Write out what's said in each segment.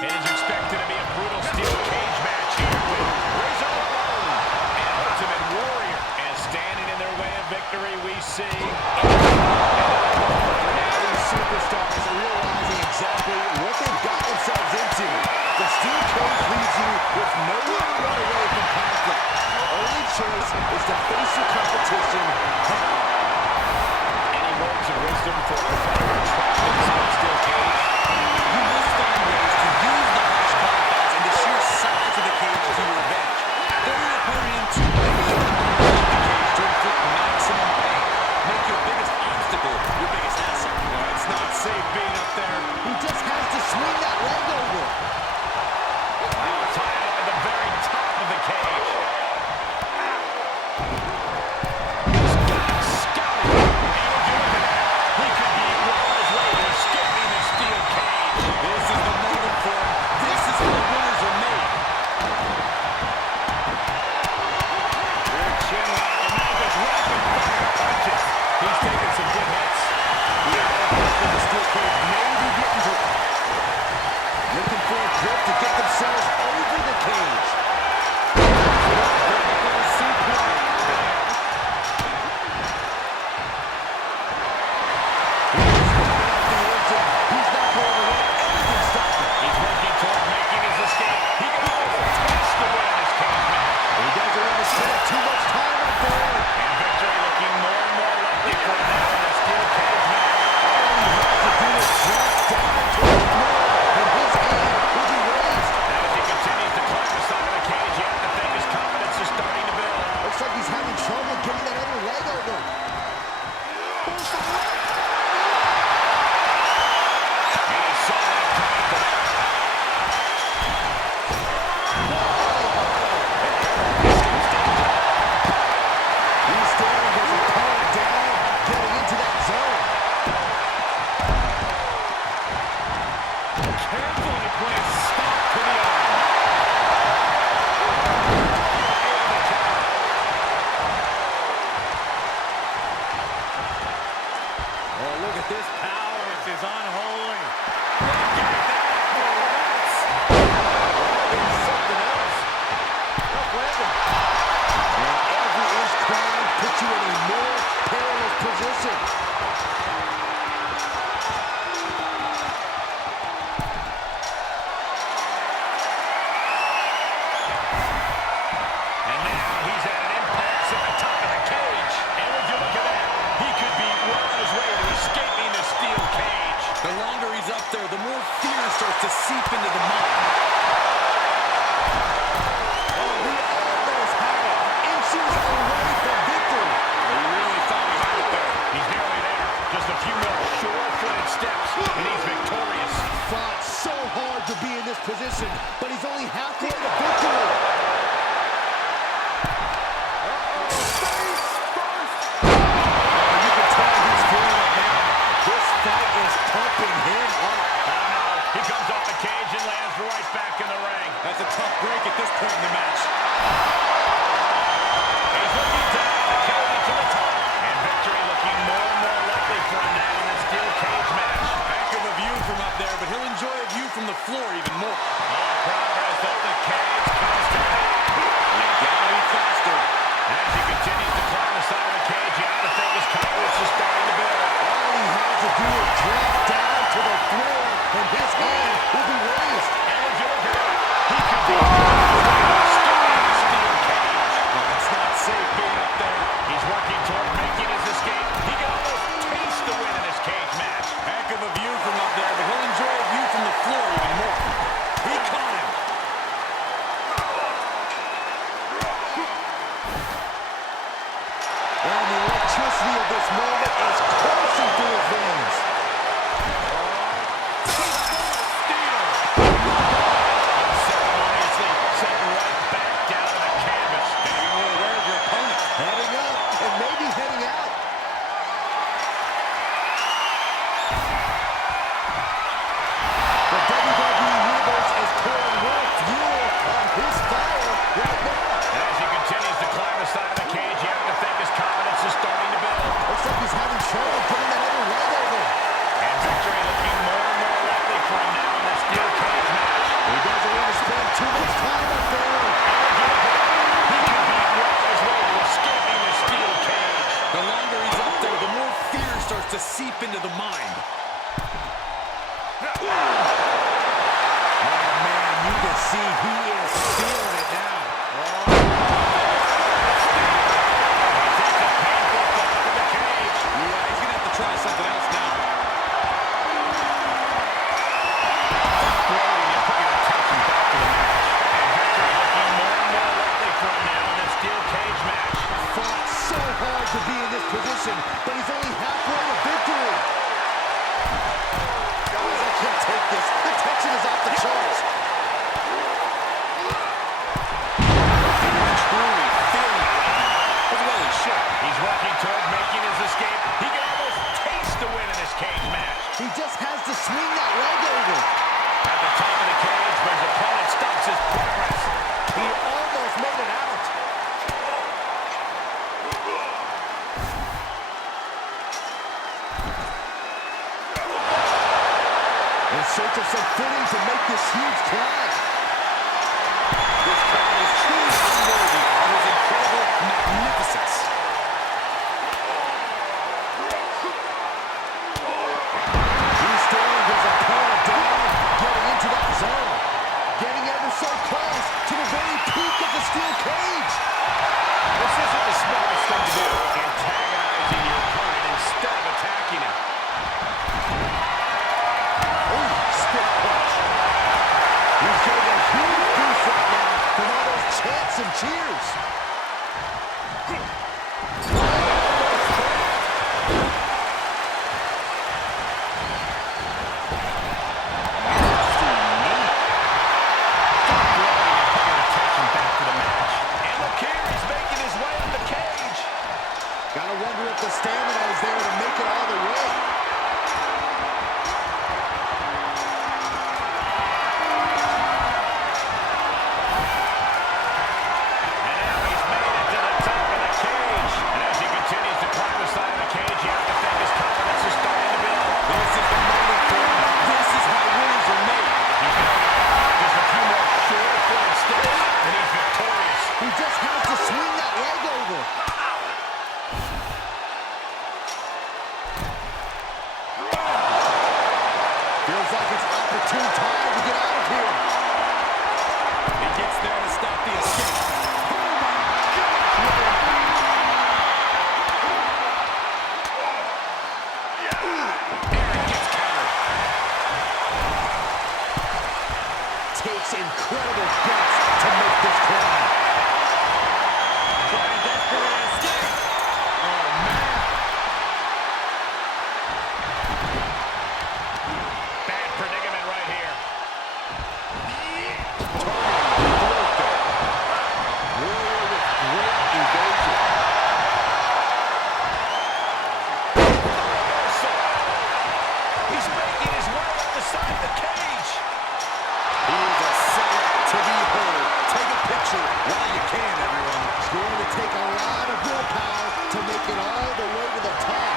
It is expected to be a brutal steel cage match here with Razor and Ultimate Warrior. And standing in their way of victory, we see... These superstars are realizing exactly what they've got themselves into. The steel cage leaves you with nowhere to run away from conflict. Your only choice is to face your competition head on. Any words of wisdom for a competitor trapped inside a steel cage? You must find ways to use the harsh combat and the sheer size of the cage to your advantage. Throw your opponent into any of the cage to inflict maximum pain. Make your biggest obstacle your biggest asset. Well, it's not safe being up there. He just has to swing that leg over. Now tied up at the very top of the cage. He's got it scouted. And we're doing it. He could be well on his way to escaping the steel cage. This is the moment for him. This is how winners are made. Rear chin lock, and now just rapid fire punches. He's taking some good hits. The steel cage may be getting to him. Looking for a grip to get themselves over the cage. He's not going to let anything stop him. He's working toward making his escape. He can almost taste the win in this cage match. He doesn't want to spend too much time up there. And victory looking more and more likely for him now in this steel cage match. All he has to do is drop down to the floor, and his hand will be raised. Now as he continues to climb the side of the cage, you have to think his confidence is starting to build. Looks like he's having trouble getting that other leg over. And he saw that coming from He's staring as he calmed down, getting into that zone. carefully placed stop to the arm. Oh, look at this power. This is unholy. Something else. And every inch climb puts you in a more perilous position. And now he's at an impasse at the top of the cage. And would you look at that? He could be well on his way to escaping the steel cage. The longer he's up there, the more fear starts to seep into the mind. Oh, he almost had it. Inches away from victory. He really thought he had it there. He's nearly there. Just a few more sure-footed steps, and he's victorious. Fought so hard to be in this position, but he's only halfway to victory. You can tell he's feeling it now. This fight is pumping him up. Oh, no. He comes off the cage and lands right back in the ring. That's a tough break at this point in the match. He's looking down the cage to the top. And victory looking more and more likely for him now in this steel cage match. Heck of a view from up there, but he'll enjoy a view from the floor even more. All progress up the cage comes to an end. You gotta be faster. As he continues to climb the side of the cage, you have to think his confidence is starting to build. All he had to do is drop down to the floor, and his hand will be raised. And as you look at it, he could be escaping the steel cage. Oh, it's not safe being up there. He's working toward making his escape. He can almost taste the win in this cage match. Heck of a view from up there, but he'll enjoy a view from the floor even more. He caught him. And the electricity of this moment is coursing through his veins. to seep into the mind. Oh, man, you can see he is feeling it now. Yeah, he's going to have to try something else now. So hard to be in this position, but he's only halfway to victory. Guys, I can't take this. The tension is off the charts. Truly feeling it right now. As well he should. He's working toward making his escape. He can almost taste the win in this cage match. He just has to swing that leg over. At the top of the cage, but his opponent stops his progress. He almost made it out. In search of some footing to make this huge climb. This crowd is truly unworthy of his incredible magnificence. He's staring his opponent down, getting into that zone. Getting ever so close to the very peak of the steel cage. This isn't the smartest thing to do, antagonizing your opponent instead of attacking him. Oh, stiff punch. He's getting a huge boost right now from all those chants and cheers. Gotta wonder if the stamina is there to make it all the way. And now he's made it to the top of the cage. And as he continues to climb the side of the cage, you have to think his confidence is starting to build. This is the moment for him. This is how winners are made. He's going to just a few more sure-footed steps, and he's victorious. He just has to swing that leg over. Feels like it's opportune time to get out of here. He gets there to stop the escape. Aaron gets countered. Takes incredible guts to make this climb. Trying desperately to escape. Oh, man. Bad predicament right here. Warrior with great evasion. He's making his way up the side of the cage. He is a sight to behold. Take a picture while you can, everyone. It's going to take a lot of willpower to make it all the way to the top.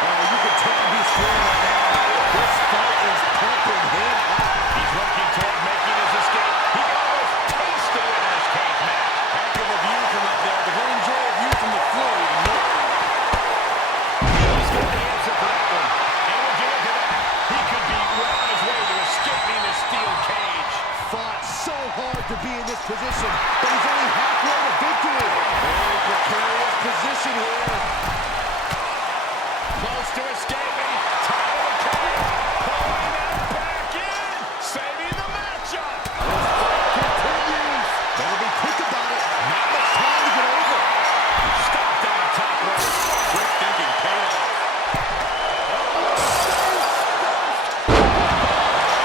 Oh, you can tell he's feeling it now. This fight is pumping him up. He's working toward making his escape. He can almost taste the win in this cage match. Heck of a view from up there, but he'll enjoy a view from the floor even more. He's got the answer for that one. And would you look at that? He could be well on his way to escaping the steel cage. Fought so hard to be in this position, but he's only halfway to victory. Very precarious position here. Close to escaping. Top of the cage. Pulling that back in. Saving the matchup. This fight continues. Better be quick about it. Not much time to get over. Stopped on the top rope. Quick thinking paid off.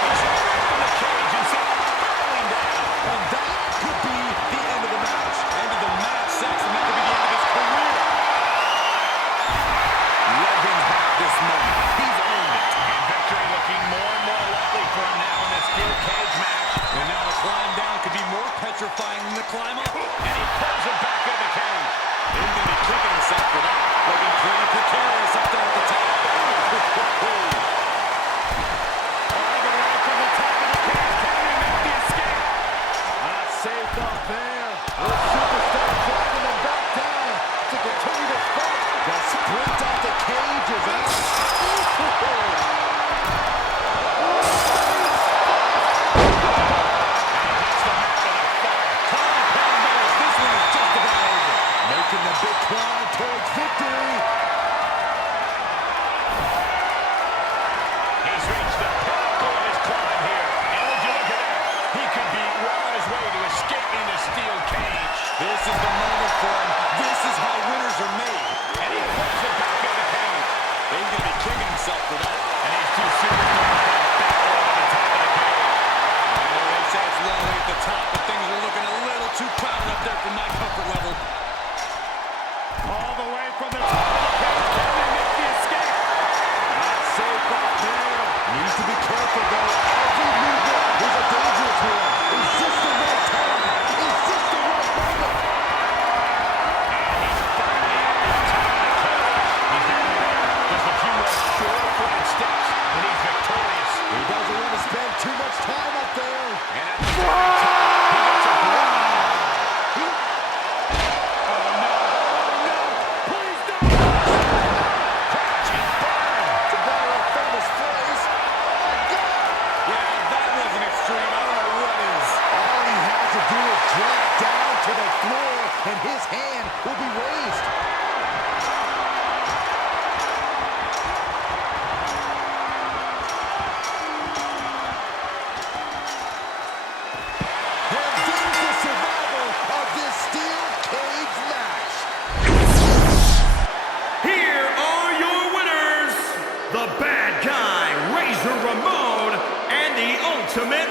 He's around the cage and sent hurling down. And that could be the end of the match. End of the match, Saxon. That could be the end of his career. Let him have this moment. He's earned it. And victory looking more and more likely for him now in this steel cage match. And now the climb down could be more petrifying than the climb up. And he pulls it back into the cage. He's going to be kicking himself for that. Looking pretty precarious up there at the top. All the way from the top of the cage. Can he make the escape? Not safe up there. The superstar driving him back down to continue this fight. Just sprint off the cage is out. Making the big climb towards victory. He's reached the pinnacle of his climb here. And would you look at that? He could be well on his way to escaping the steel cage. This is the moment for him. This is how winners are made. And he pulls it back in the cage. He's going to be kicking himself for that. And these two superstars battling at the top of the cage. I know they say it's lonely at the top, but things are looking a little too crowded up there for my comfort level. All the way from the top of the cage. Can they make the escape? Not safe out there. Needs to be careful, though. Every movement is a dangerous one. Is this the right time? Is this the right moment? And he's finally at the top of the cage. He's nearly there. Just a few more short-footed steps, and he's victorious. He doesn't want to spend too much time up there. And at the very top, he gets a grip. Oh, no. Oh, no. Please don't. Crashing burn. To borrow a famous phrase, oh my God! Yeah, that wasn't extreme. I don't know what is. All he has to do is drop down to the floor, and his hand will be raised. And there's the survival of this steel cage match. Here are your winners, the Bad Guy, Razor Ramon, and the Ultimate